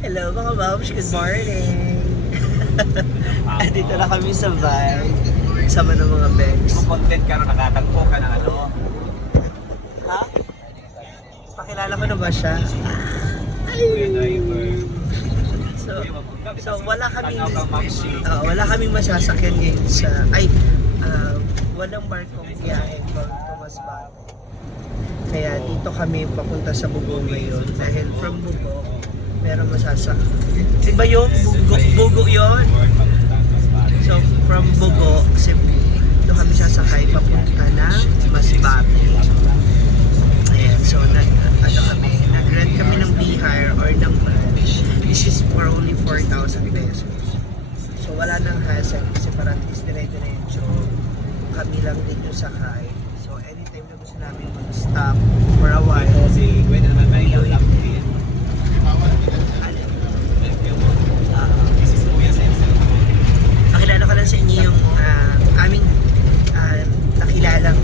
Hello mga babs, good morning! Andito na kami sa Vibe, sama ng mga Bex. Kung content ka, nakatagpo ka ng ano. Ha? Pakilala ko na ba siya? Kuya driver. So wala kaming masasakyan ngayon sa, walang barkong biyahe from Tomas Bato. Kaya dito kami papunta sa Bugo ngayon dahil from Bugo, meron masasakyan. Diba yung Bugo yun? So from Bugo, dito kami sasakay papunta ng Masbate. Ayan, so nag-rent kami ng Bihar or ng branch. This is for only 4,000 pesos. So wala nang hassle kasi parang is dire-diretso. Kami lang din yung sakay. So anytime na gusto namin mag-stop for a while. Kasi pwede naman may lang. Pakilala ko lang sa inyo yung aming nakilalang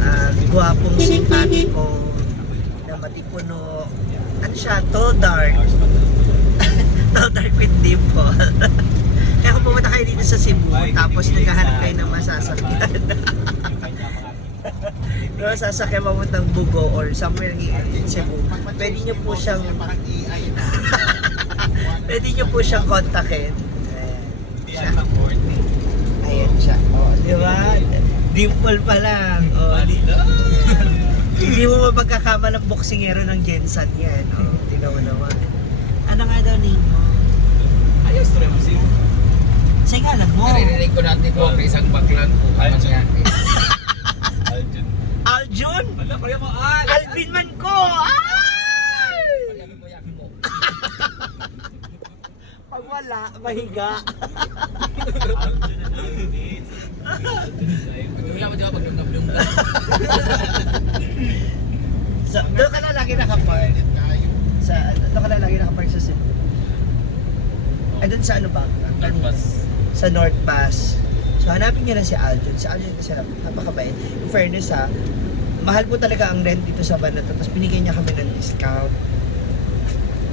guwapong simpatiko na matipuno. Ano siya? Tall dark. Tall dark with dimple. Kaya kung pumunta kayo dito sa Cebu, tapos naghahanap kayo ng masasakyan. No, sasakyan papuntang Bugo or somewhere in Cebu, pwede nyo po siyang pwede nyo po siyang kontakin. Ayan siya. Oh, di ba? Dimple pa lang. Oh, hindi mo mapagkakamalang boksingero ng Gensan yan. Oh, tingnan mo naman. Ano nga daw ninyo? Ayos rin mo siya. Say nga alam mo. Naririnig ko natin po, may isang baklang po kaman niya. Aljun. Aljun? Wala ko yung mga Al. Alvin man ko! Ay! Pagyakin mo, yakin mo. Pag wala, mahiga. Aljun na namin. Wala mo diba pag lunggab-lunggab. So, doon ka na lagi nakapark. Doon ka na lagi nakapark sa Cebu. Ay, doon sa ano ba? Sa North Pass. So, hanapin niyo na si Aljun. Si Aljun kasi napakabait. In fairness ha, mahal po talaga ang rent dito sa Banato. Tapos binigyan niya kami ng discount.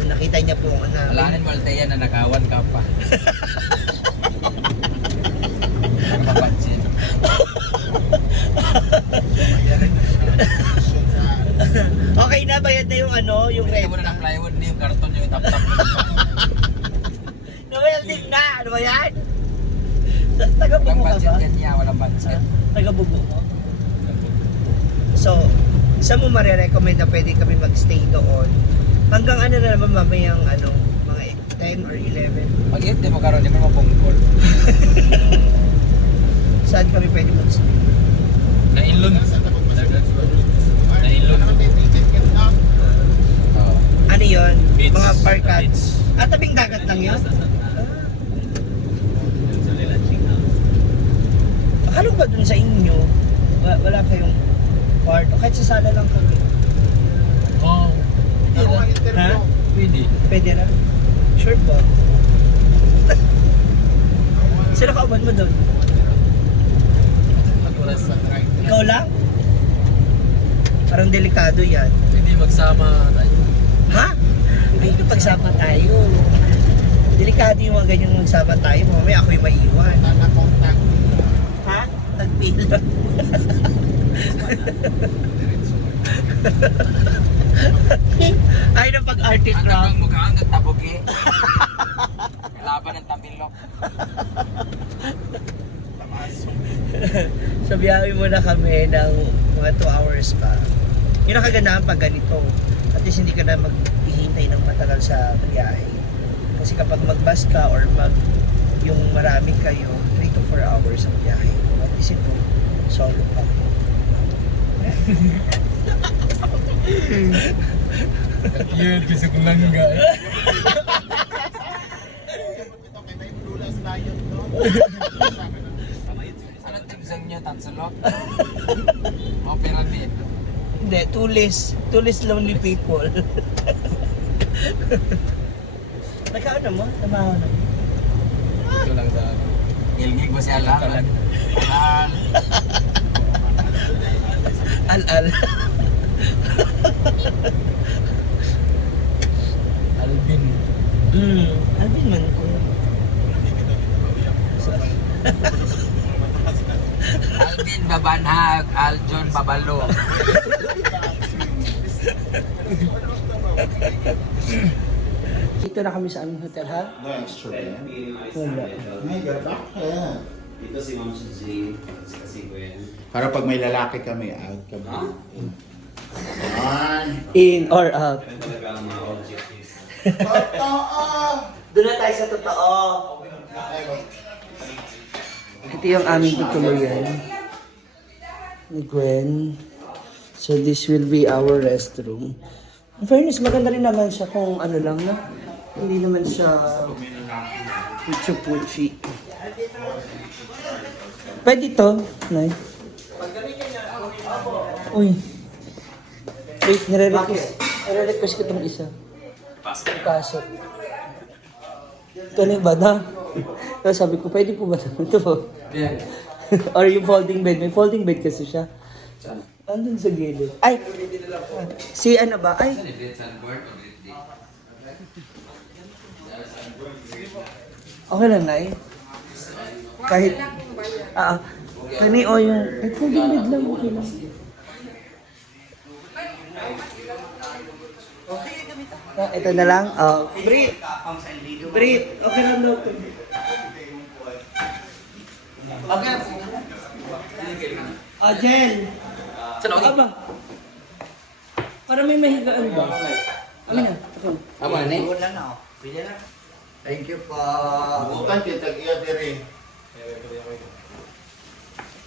Nung nakita niya po na... Alanin mo Altea na nakawan ka pa. Nakapansin. Okay na, bayad na yung ano, yung Hindi mo rent. na ng plywood na yung karton yung tap-tap mo. Na-welding na! Ano ba yan? Taga-bugo Walang ka budget ba? yan niya, walang budget. Taga-bugo mo? So, saan mo marirecommend na pwede kami mag-stay doon? Hanggang ano na naman mamayang ano, mga 10 or 11? Pag hindi mo karoon, hindi mo mapungkol. Saan kami pwede mag-stay? Nailon. Nailon. Oo. Ano yun? Beach. Mga parkat? Beach. Tabing dagat lang yun? Sa Lilanching na. Akala ko ba dun sa inyo, wala kayong kwarto? Kahit sa sala lang kami. Oo. Ha? Pwede. Pwede na? Sure ba? Sino kauban mo doon? Ikaw lang? Parang delikado yan. Hindi magsama tayo. Ha? Ay, pagsama tayo. Delikado yung mga ganyang magsama tayo. Mamaya ako'y maiiwan. Ha? Tagpil lang. Ay, na pag-arctic Ang rock. tanong mo ka, ang tabuki. Laban ng tamilok. So biyahe muna kami ng mga 2 hours pa. Yun ang kagandahan pag ganito. At least hindi ka na maghihintay ng matagal sa biyahe. Kasi kapag mag-bus ka or yung marami kayo, 3 to 4 hours ang biyahe. At least ito, solo pa. Yun, kasi kung langga. Anong timsang niya, Tansalok? Opera din. Hindi, two less lonely people. Nagkaano mo? Tamaho na. Ito lang sa... Ilgig mo si Alan. Al-al. Alvin. man ko. Alvin Babanhag, Aljon Babalo. Dito na kami sa aming hotel, ha? Wala. Dito si Ma'am Suzy, kasi ko yan. Para pag may lalaki kami, out kami. Ay! In or out. Yan talaga ang mga objectives. Totoo! Doon na tayo sa totoo. Ito yung aming tutuluyan ni Gwen. So this will be our restroom. In fairness, maganda rin naman siya kung ano lang na. Hindi naman siya puchi-puchi. Pwede to, Nay. Uy. Wait, nire-request ko itong isa. Pasok. Ganun ba na? Kaya sabi ko, pwede po ba ito po? Or yung folding bed. May folding bed kasi siya. Andun sa gilid. Ay! Si ano ba? Ay! Okay lang, Nay. Kahit... Kani o yung... Ay, folding bed lang. Okay lang. Ito na lang. Brit! Brit! Okay lang daw. Okay. Jen! Aba. Para may mahigaan ba? Amin na. Amo na ni. Thank you po. Bukan kita iya diri.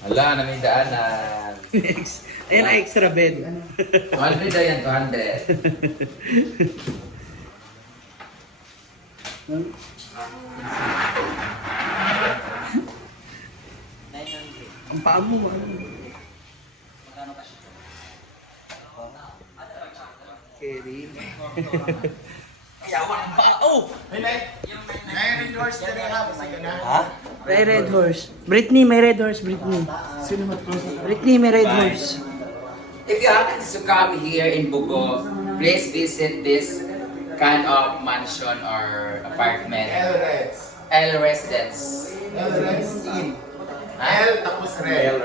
Hala, na may daanan. Ayan na extra bed. 200 na yan, 200. Ang paa mo, Kerry. Yawan ang paa. Oh! May endorse diri ha, sige na. Ha? May red horse. Britney, may red horse, Britney. Britney, may red horse. If you happen to come here in Bugo, please visit this kind of mansion or apartment. Elreds. L Residence. Elreds Inn. El tapos red.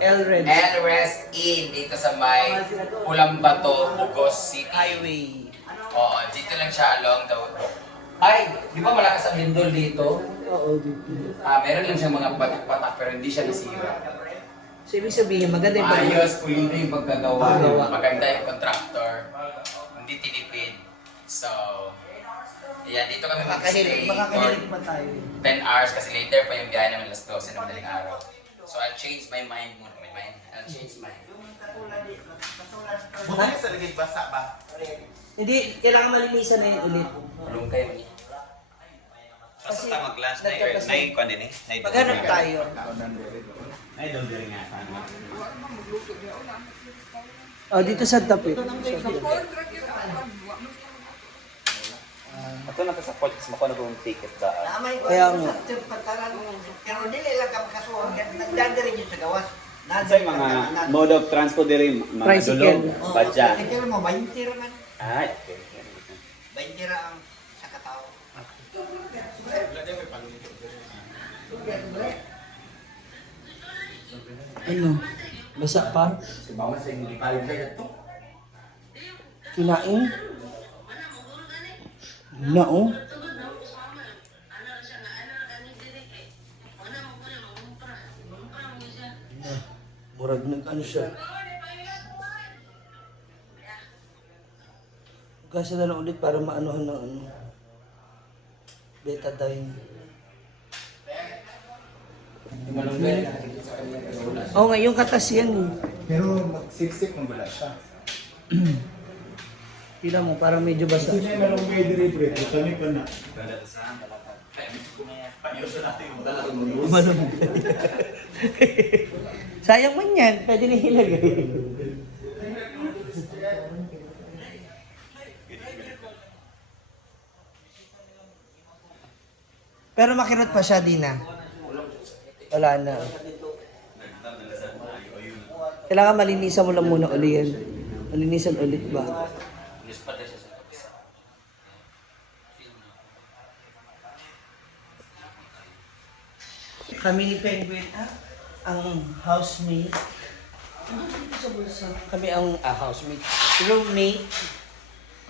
L red. L Rest Inn dito sa may Pulambato, Bugos City. Highway. Oo, dito lang siya along the... Ay, di ba malakas ang lindol dito? Oo, dito. Meron lang siyang mga patak-patak pero hindi siya nasira. So, ibig sabihin, maganda yung pag- Ayos, pulido yung pagkagawa. Paggawa. Maganda yung contractor. Hindi tinipid. So, yan, dito kami mag-stay for Makakahilig pa tayo. 10 hours kasi later pa yung biyahe namin alas 12 ng madaling araw. So, I'll change my mind muna. I'll change my mind. Bukan sa ligid basa ba? Hindi, kailangan malinisan na yun ulit. Tulong kayo niya. Basta tayo mag-lunch na nagkakasama. na yung din eh. Maghanap tayo. Ay, doon din nga sana. Oh, dito sa tapit. Ato na sa podcast mo ko na kung ticket ba? Kaya nga. Pero dili lang ka makasuhan, nagdadari yun sa gawas. Sa mga mode of transport diri mga Tricycle. dulong, badya. Kaya mo, 20 ra man. Ay, okay. 20 ra ang sa katao. Ano? Basa pa? Kinain? Na oh. Murag nag-ano siya. Gasa na lang ulit para maanuhan ng ano. Betadine. Oo nga, yung katas yan eh. Pero magsiksik ng bala siya. Tila mo, parang medyo basa. Hindi na lang may diri bre, kami pa na. Malambot. Sayang man yan, pwede na ilagay. Pero makirot pa siya, Dina. Wala na. Kailangan malinisan mo lang muna uli yan. Malinisan ulit ba? Kami ni Penguin, ang housemate. Ano dito sa bulsa? Kami ang housemate. Roommate.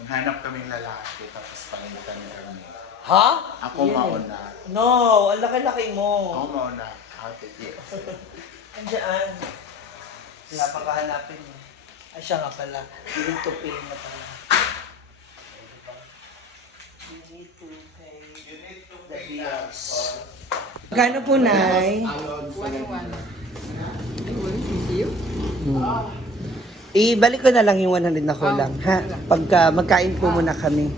Maghanap kaming lalaki, tapos palitan kami. Ha? Ako mauna. No, ang laki-laki mo. Ako mauna. Ate, yes. Andiyan. Wala pang kahanapin mo. Ay, siya nga pala. You need to pay na pala. You need to pay the bills. Magkano po, Nay? Ibalik ko na lang yung 100 na kulang, ha? Pagka magkain po muna kami.